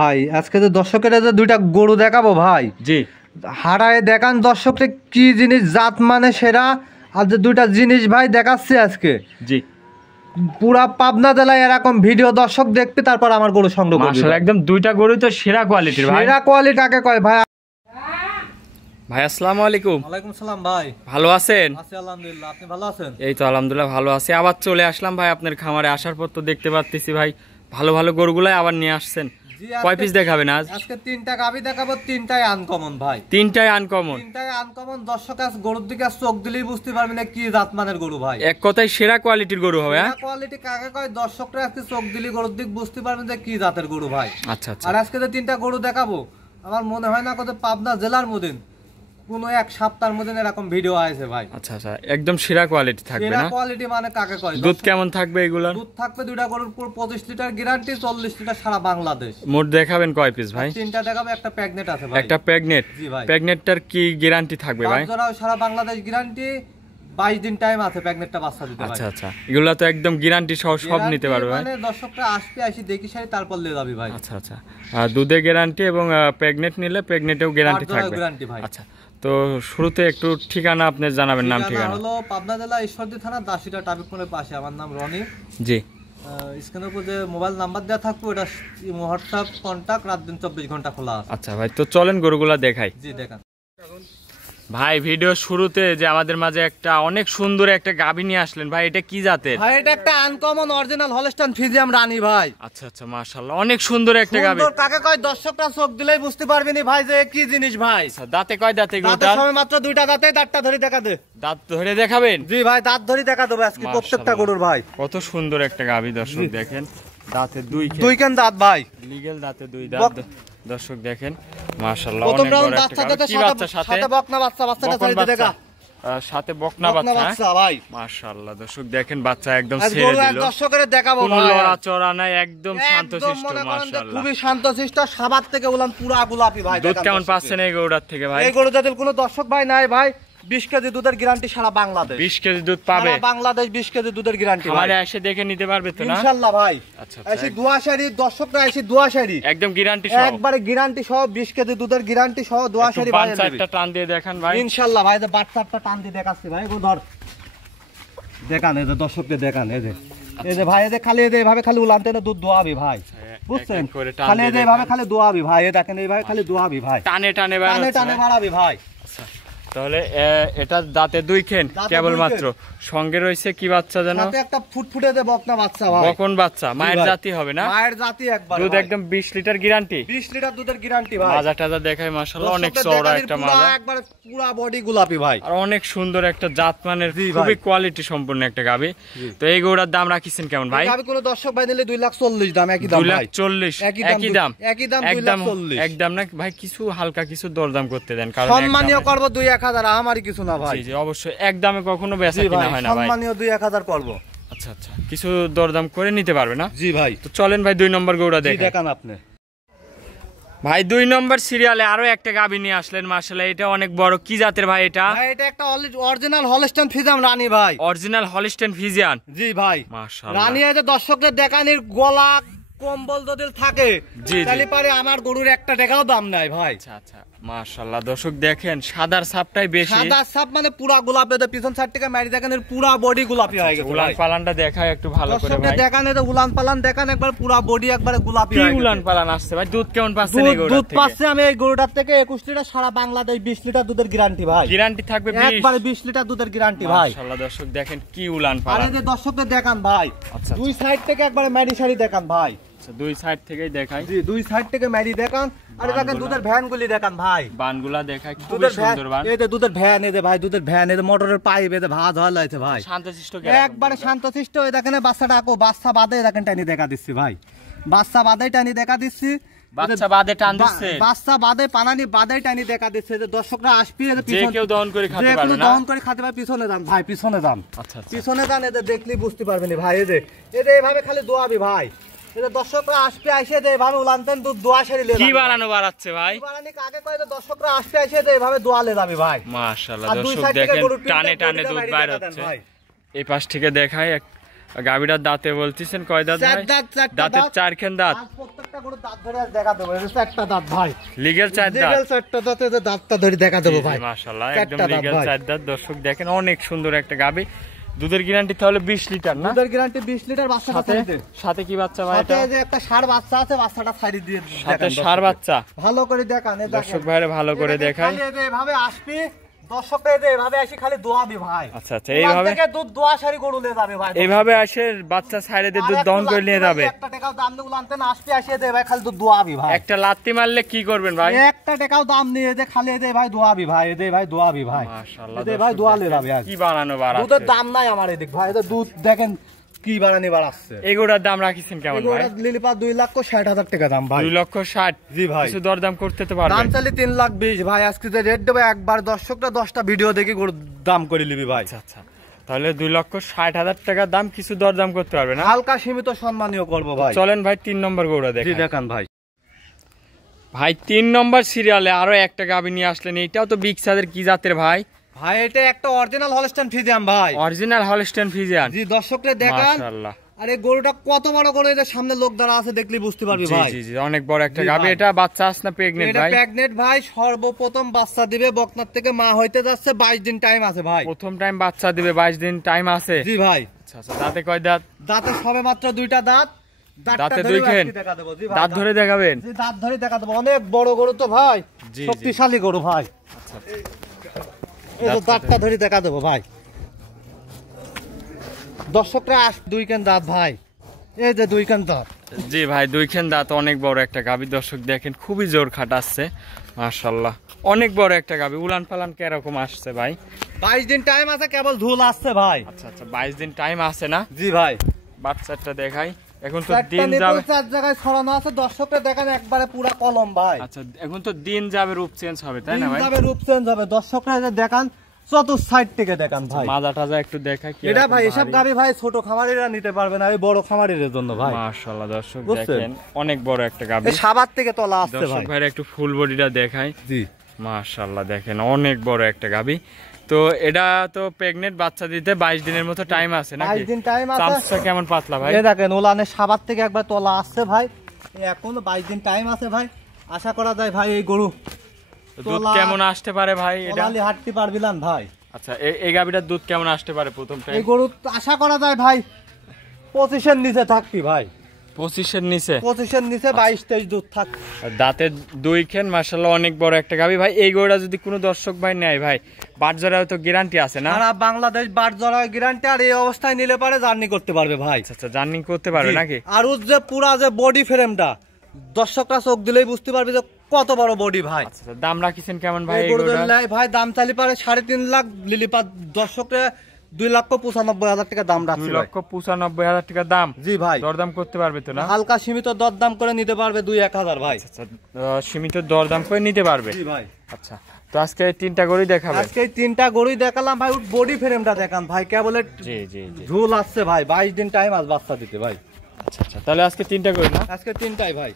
ভাই আজকে তো দর্শকের যে দুইটা গরু দেখাবো ভাই। জি, হারায় দেখান দর্শককে কি জিনিস জাত মানে সেরা। আর যে দুইটা জিনিস ভাই দেখাচ্ছি আজকে, জি, পুরা পাবনা জেলায় এরকম ভিডিও দর্শক দেখবে, তারপর আমার গরু সংগ্রহ করবে। মাশাআল্লাহ একদম দুইটা গরুই তো সেরা কোয়ালিটির ভাই। সেরা কোয়ালিটি কাকে কয় ভাই? ভাই আসসালামু আলাইকুম। ওয়ালাইকুম সালাম ভাই। ভালো আছেন? আছি আলহামদুলিল্লাহ, আপনি ভালো আছেন? এই তো আলহামদুলিল্লাহ ভালো আছি। আবার চলে আসলাম ভাই আপনার খামারে। আসার পর তো দেখতে পাচ্ছি ভাই ভালো ভালো গরুগুলাই আবার নিয়ে আসছেন। কয় পিস দেখাবেন আজ? আজকে তিনটা গাবি দেখাবো, তিনটাই আনকমন ভাই। তিনটাই আনকমন। তিনটাই আনকমন। দর্শক আজ গরুর দিকে চোখ দিলেই বুঝতে পারবেন না কি জাত মানের গরু ভাই। এক কথায় সেরা কোয়ালিটির গরু হবে। সেরা কোয়ালিটি কাকে কয় দর্শকরা আজকে চোখ দিলে গরুর দিক বুঝতে পারবেন যে কি জাতের গরু ভাই। আচ্ছা আচ্ছা। আর আজকে যে তিনটা গরু দেখাবো, আমার মনে হয় না কত পাবনা জেলার মধ্যে কোনো এক সপ্তাহের মধ্যে এরকম ভিডিও আছে ভাই। আচ্ছা আচ্ছা, একদম সেরা কোয়ালিটি থাকবে না? সেরা কোয়ালিটি মানে কাকে কয়? দুধ কেমন থাকবে এগুলার? দুধ থাকবে দুইটা গরুর পুরো 25 লিটার গ্যারান্টি, 40 লিটার সারা বাংলাদেশ। মোট দেখাবেন কয় পিস ভাই? তিনটা দেখাবো, একটা প্রেগনেট আছে ভাই। একটা প্রেগনেট? জি ভাই। প্রেগনেটটার কি গ্যারান্টি থাকবে ভাই? জোড়াও সারা বাংলাদেশ গ্যারান্টি, 22 দিন টাইম আছে প্রেগনেটটা বাচ্চা দিতে ভাই। আচ্ছা আচ্ছা, এগুলা তো একদম গ্যারান্টি সহ সব নিতে পারবে ভাই? মানে দর্শকরা আসবে, আসি দেখি সারি তারপর নিয়ে যাবে ভাই। আচ্ছা আচ্ছা, দুধে গ্যারান্টি এবং প্রেগনেট নিলে প্রেগনেটেও গ্যারান্টি থাকবে। গ্যারান্টি ভাই। আচ্ছা, তো শুরুতে একটু ঠিকানা আপনি জানাবেন, নাম ঠিকানা। হলো পাবনা জেলা ঈশ্বরদী থানা দাসিটা ট্রাফিক মোড়ের পাশে। আমার নাম রনি। জি। স্ক্রিনের উপর যে মোবাইল নাম্বার দেওয়া থাকবে ওটা হোয়াটসঅ্যাপ কন্টাক্ট, রাত দিন 24 ঘন্টা খোলা আছে। আচ্ছা ভাই, তো চলেন গরুগুলা দেখাই। জি দেখান ভাই। ভিডিও শুরুতে যে আমাদের মাঝে একটা অনেক সুন্দর একটা গাভী নিয়ে আসলেন ভাই, এটা কি জাতের ভাই? এটা একটা আনকমন অরিজিনাল হলস্টাইন ফ্রিজিয়ান রানী ভাই। আচ্ছা আচ্ছা, মাশাআল্লাহ অনেক সুন্দর একটা গাভী। সুন্দর কাকে কয় দর্শকরা চোখ দিলেই বুঝতে পারবেনি ভাই যে কি জিনিস ভাই। আচ্ছা, দাঁতে কয় দাঁতে দাঁতে গরুটা? সবে মাত্র দুইটা দাঁতে, দাঁতটা ধরে দেখা দে। দাঁত ধরে দেখাবেন? জি ভাই, দাঁত ধরে দেখা দেবো আজকে প্রত্যেকটা গরুর ভাই। কত সুন্দর একটা গাভী দর্শক দেখেন। দাঁতে দুই কান দাঁত ভাই, লিগ্যাল দাঁতে দুই দাঁত দর্শক দেখেন। মাশাআল্লাহ প্রথম অনেক বড় রাউন্ড একটা বাচ্চাটাতে গাভী। কি বাচ্চা সাথে? সাথে বকনা বাচ্চা, বাচ্চাটা চাইতে দেখা। সাথে বকনা বকনা বাচ্চা বাচ্চা ভাই। মাশাআল্লাহ দর্শক দেখেন, বাচ্চা একদম আজ ছেড়ে গরু এক দিল। দর্শকের দেখাবো কোনো ভাই। লড়াচড়া নাই, একদম শান্তশিষ্ট। একদম মনে করেন যে মাশাআল্লাহ। খুবই শান্তশিষ্ট, সাবাত থেকে উলান পুরা গোলাপি ভাই। দুধ দেখান কেমন দর্শককে। পাচ্ছেন এই গরুটার থেকে ভাই? এই গরু যাদের কোনো দর্শক ভাই নাই ভাই, 20 কেজি দুধের গ্যারান্টি সারা বাংলাদেশ। 20 কেজি দুধ পাবে সারা বাংলাদেশ 20 কেজি দুধের গ্যারান্টি ভাই। আমারে এসে দেখে নিতে পারবে তো না? ইনশাআল্লাহ ভাই। আচ্ছা এসে আচ্ছা, দোয়া শাড়ি দর্শকরা, এসে দোয়া শাড়ি একদম গ্যারান্টি সহ। একবারে গ্যারান্টি সহ, 20 কেজি দুধের গ্যারান্টি সহ দোয়া শাড়ি ভাই। বাচ্চাটা টান দিয়ে দেখান ভাই। ইনশাআল্লাহ ভাই, যে বাচ্চাটা টান দিয়ে দেখাচ্ছি ভাই। গো ধর দেখান, এই যে দর্শকদের দেখান, এই যে এই যে ভাই, এই যে খালি এই যে এভাবে খালি উলানতে না দুধ দোয়াবি ভাই, বুঝছেন? খালি এই যে এভাবে খালি দোয়াবি ভাই, এই দেখেন এইভাবে খালি দোয়াবি ভাই, টানে টানে টানে টানে বাড়াবি ভাই। তাহলে এটা দাঁতে দুই খেন কেবল মাত্র। সঙ্গে রয়েছে কি বাচ্চা যেন? সাথে একটা ফুটফুটে যে বকনা বাচ্চা ভাই। বকন বাচ্চা, মায়ের জাতি হবে না? মায়ের জাতি একবার। দুধ একদম 20 লিটার গ্যারান্টি। 20 লিটার দুধের গ্যারান্টি ভাই। মাজা টাজা দেখায় মাশাআল্লাহ অনেক চওড়া একটা মাজা, একবার পুরো বডি গোলাপি ভাই। আর অনেক সুন্দর একটা জাতমানের খুবই কোয়ালিটি সম্পন্ন একটা গাভী। তো এই গরুটার দাম রাখিছেন কেমন ভাই? গাভী কোন দর্শক ভাই নিলে 2,40,000 দাম। একই দাম ভাই, 2,40,000 একই দাম। একই দাম 2,40,000 একদম না ভাই, কিছু হালকা কিছু দরদাম করতে দেন, কারণ সম্মানীয় করব 2-1,000, আমারই কিছু না ভাই। জি জি অবশ্যই, একদমে কখনো বেচা কিনা হয় না ভাই। সম্মানীয় 2-1,000 করব। আচ্ছা আচ্ছা, কিছু দরদাম করে নিতে পারবে না? জি ভাই। তো চলেন ভাই 2 নম্বর গরুটা দেখেন। দেখান আপনি ভাই 2 নম্বর সিরিয়ালে আরো একটা গাভী নিয়ে আসলেন মাশাআল্লাহ। এটা অনেক বড়, কি জাতের ভাই এটা? ভাই এটা একটা অরিজিনাল হলস্টাইন ফ্রিজিয়ান রানী ভাই। Original Holstein Friesian? জি ভাই। মাশাআল্লাহ রানী এই যে দর্শকদের দেখানির গলা কম্বল যদি থাকে জি জি, তাহলে পারে আমার গরুর একটা টাকাও দাম নাই ভাই। আচ্ছা আচ্ছা, মাশাআল্লাহ দর্শক দেখেন, সাদার ছাপটাই বেশি। সাদা ছাপ মানে পুরা গোলাপি, তো পিছন সাইড থেকে মারি দেখেন এর পুরা বডি গোলাপি হয়ে গেছে উলান ভাই। পালানটা দেখায় একটু ভালো করে ভাই। দেখান এই যে উলান পালান দেখান, একবার পুরা বডি একবারে গোলাপি কি হয়ে গেছে। উলান পালান আসছে ভাই? দুধ কেমন পাচ্ছেন এই গরুটার দুধ থেকে? পাচ্ছে আমি এই গরুটার থেকে 21 লিটার, সারা বাংলাদেশ 20 লিটার দুধের গ্যারান্টি ভাই। গ্যারান্টি থাকবে 20? একবারে 20 লিটার দুধের গ্যারান্টি ভাই। মাশাআল্লাহ দর্শক দেখেন কি উলান আর পালান। এই যে দর্শকদের দেখান ভাই, আচ্ছা, দুই সাইড থেকে একবারে ম্যারি শাড়ি দেখান ভাই। আচ্ছা, দুই সাইড থেকেই দেখাই। জি, দুই সাইড থেকে ম্যারি দেখান। আর দেখেন দুধের ভ্যান গুলি দেখান ভাই, বানগুলা দেখায় খুব দুধের ভ্যান। সুন্দর বান। এই যে দুধের ভ্যান, এই যে ভাই দুধের ভ্যান, এই যে মোটরের পাইপ, এই যে ভাঁজ হয়ে লাইছে ভাই। শান্তশিষ্ট একবারে শান্তশিষ্ট। এই দেখেন এই বাচ্চাটা আকো, বাচ্চা বাদে দেখেন টানি দেখা দিচ্ছি ভাই, বাচ্চা বাদে টানি দেখা দিচ্ছি। বাচ্চা বাদে টান দিচ্ছে, বাচ্চা বাদে পানানি বাদে টানি দেখা দিচ্ছে। যে দর্শকরা আসবি, এই যে যে পিছন কেউ দহন করে খেতে পারবে না? দহন করে খেতে পারবে। পিছনে যান ভাই, পিছনে যান। আচ্ছা আচ্ছা, পিছনে যান, এদের দেখলেই বুঝতে পারবেনি ভাই। এই যে এইভাবে খালি দোয়াবি ভাই। এই যে দর্শকরা আসবে আইসে যে এইভাবে উলানতেন দুধ দোয়া সেরে লে কি বানানো বাড়াচ্ছে ভাই? বানানি কাকে কয়? যে দর্শকরা আসবে আইসে যে এইভাবে দোয়ালে যাবে ভাই। মাশাআল্লাহ আর দুই দর্শক সাইড থেকে দেখেন গরুর পিঠটা টানে টানে বডিটা দুধ বাইরে বাইর দেখান হচ্ছে। ভাই। এই পাশ থেকে দেখায় গাবিটার দাঁতে বলতেছেন কয় দাঁত ভাই? দাঁতের চারখান দাঁত। প্রত্যেকটা গরু দাঁত ধরে দেখা দেবো, চারটা দাঁত ভাই, লিগেল চার দাঁত, লিগ্যাল চারটা দাঁতে দাঁতটা ধরে দেখা দেবো ভাই। মাশাআল্লাহ একদম লিগেল চার দাঁত। দর্শক দেখেন অনেক সুন্দর একটা গাবি। দুধের গ্যারান্টি তাহলে 20 লিটার না? দুধের গ্যারান্টি 20 লিটার। বাচ্চা সাথে কি বাচ্চা ভাই? এটা যে একটা ষাঁড় বাচ্চা আছে, বাচ্চাটা ছাড়ি দিয়ে সাথে ষাঁড় বাচ্চা। ভালো করে দেখান দর্শক ভাইরে, ভালো করে দেখাই। এভাবে আসবি দর্শকটা, এভাবে আসি খালি দোয়াবি ভাই। আচ্ছা আচ্ছা, এইভাবে দুধ দোয়া সারি গরু নিয়ে যাবে ভাই। এইভাবে আসে বাচ্চা ছাইড়ে দিয়ে দুধ দহন করে নিয়ে যাবে। একটা টাকাও দাম দিয়ে উলানতে না, আসবি আসিয়ে দে ভাই, খালি দুধ দোয়াবি ভাই। একটা লাত্তি মারলে কি করবেন ভাই? একটা টাকাও দাম নিয়ে দে, খালি দে ভাই দোয়াবি ভাই, দে ভাই দোয়াবি ভাই। মাশাআল্লাহ, দে ভাই দোয়ালে যাবে। আর কি বানানো বাড়াচ্ছে, দুধের দাম নাই আমার এদিক ভাই। এটা দুধ দেখেন কি বাড়ানি বাড়াচ্ছে। এগুলোর দাম রাখিছেন কেমন ভাই? এগুলোর লিলিপাত 2,60,000 টাকা দাম ভাই। 2,60,000। জি ভাই, কিছু দরদাম করতে তো পারবেন? দাম চাইলে 3,20,000 ভাই। আজকে যে রেট দেবো একবার দর্শকরা 10টা ভিডিও দেখে গরুর দাম করে নিবি ভাই। আচ্ছা আচ্ছা, তাহলে 2,60,000 টাকা দাম, কিছু দরদাম করতে পারবে না? হালকা সীমিত সম্মানীয় করবো ভাই। চলেন ভাই 3 নম্বর গরুটা জি দেখেন। দেখান ভাই। ভাই 3 নম্বর সিরিয়ালে আরো একটা গাবি নিয়ে আসলেন। এইটাও তো বিগ সাইজের, কি জাতের ভাই? ভাই এটা একটা অরিজিনাল হলস্টাইন ফ্রিজিয়ান ভাই। Original Holstein Friesian. জি দর্শকরা দেখান। মাশাআল্লাহ, আরে গরুটা কত বড় গরু, এর সামনে লোক দাঁড়া আছে, দেখলি বুঝতে পারবি জি ভাই। জি জি, অনেক বড় একটা জি গাবি। ভাই। এটা বাচ্চা আছে না প্রেগন্যান্ট এটা ভাই? প্রেগন্যান্ট ভাই, সর্বপ্রথম বাচ্চা দিবে, বকনার থেকে মা হইতে যাচ্ছে, 22 দিন টাইম আছে ভাই। প্রথম টাইম বাচ্চা দিবে, 22 দিন টাইম আছে। জি ভাই। আচ্ছা আচ্ছা, দাঁতে কয় দাঁত? দাঁতে সবে মাত্র 2টা দাঁত। দাঁতে 2 খেন। দাঁত ধরে দেখাবেন? জি দাঁত ধরে দেখা দেবো। অনেক বড় গরু তো ভাই, জি, শক্তিশালী গরু ভাই। আচ্ছা, এই যে দাঁতটা ধরে দেখা দেবো ভাই। দর্শকরা 2 কেন দাঁত ভাই, এই যে 2 কেন দাঁত। জি ভাই 2 খেন দাঁত, অনেক বড় একটা গাবি। দর্শক দেখেন খুবই জোর খাটাচ্ছে, মাশাআল্লাহ অনেক বড় একটা গাবি। উলান পালান কিরকম আসছে ভাই? 22 দিন টাইম আছে, কেবল ধুল আসছে ভাই। আচ্ছা আচ্ছা, 22 দিন টাইম আছে না? জি ভাই। বাচ্চাটা দেখাই। এখন তো চারটা দিন নিপুল যাবে। 4 জায়গায় ছড়ানো আছে, দর্শকরা দেখেন একবারে পুরা কলম ভাই। আচ্ছা, এখন তো দিন যাবে, রূপ চেঞ্জ হবে, তাই না দিন ভাই? যাবে রূপ চেঞ্জ হবে। দর্শকরা যে দেখান চতুর সাইড থেকে দেখান ভাই। মাজা টাজা একটু দেখাই কি এটা রকম ভাই এসব ভারী। গাবি ভাই ছোট খামারিরা নিতে পারবে না, এই বড় খামারিদের জন্য ভাই। মাশাআল্লাহ, দর্শক বুঝছেন? দেখেন অনেক বড় একটা গাবি। এই সাবার থেকে তলা আসছে দর্শক ভাই। ভাইরা একটু ফুল বডিটা দেখাই। জি মাশাআল্লাহ দেখেন অনেক বড় একটা গাবি। তো এটা তো প্রেগনেন্ট, বাচ্চা দিতে 22 দিনের মতো টাইম আছে নাকি? 22 দিন টাইম আছে। চামচা কেমন পাতলা ভাই? এই দেখেন ওলানের সাবার থেকে একবার তলা আসছে ভাই। এখনো 22 দিন টাইম আছে ভাই। আশা করা যায় ভাই এই গরু দুধ কেমন আসতে পারে ভাই এটা? তলালি হাঁটতে পারবিলাম ভাই। আচ্ছা, এই গাবিটার দুধ কেমন আসতে পারে প্রথম টাইম? এই গরু আশা করা যায় ভাই 25-এর নিচে থাকবি ভাই। 25-এর নিচে? 25-এর নিচে 22-23 দুধ থাক। দাঁতে 2 খেন, মাশাআল্লাহ অনেক বড় একটা গাবি ভাই। এই গরুটা যদি কোনো দর্শক ভাই নেয় ভাই, বাটজরায় তো গ্যারান্টি আছে না? সারা বাংলাদেশ বাট জড়ায় গ্যারান্টি। আর এই অবস্থায় নিলে পারে জার্নি করতে পারবে ভাই। আচ্ছা, জার্নি করতে পারবে জি। নাকি? আর ওর যে পুরা যে বডি ফ্রেমটা, দর্শকরা চোখ দিলেই বুঝতে পারবে যে কত বড় বডি ভাই। আচ্ছা, দাম রাখিছেন কেমন ভাই এই এই গরুর গরুটার? লাই ভাই দাম চালি পারে 3.5 লাখ। লিলিপাত দর্শকরা 2,95,000 টাকা দাম রাখছে ভাই। 2,95,000 টাকা দাম। জি ভাই। দরদাম করতে পারবে তো না? হালকা সীমিত দরদাম করে নিতে পারবে 2-1,000 ভাই। আচ্ছা, সীমিত দরদাম করে নিতে পারবে। জি ভাই। আচ্ছা, তো আজকে এই 3টা গরুই দেখাবেন? আজকে এই 3টা গরুই দেখালাম ভাই। ওর বডি ফ্রেমটা দেখান ভাই, কেবল জি জি জি। ঝুল আসছে ভাই। 22 দিন টাইম আজ বাচ্চা দিতে ভাই। আচ্ছা আচ্ছা, তাহলে আজকে 3টা গরু না? আজকে 3টাই ভাই।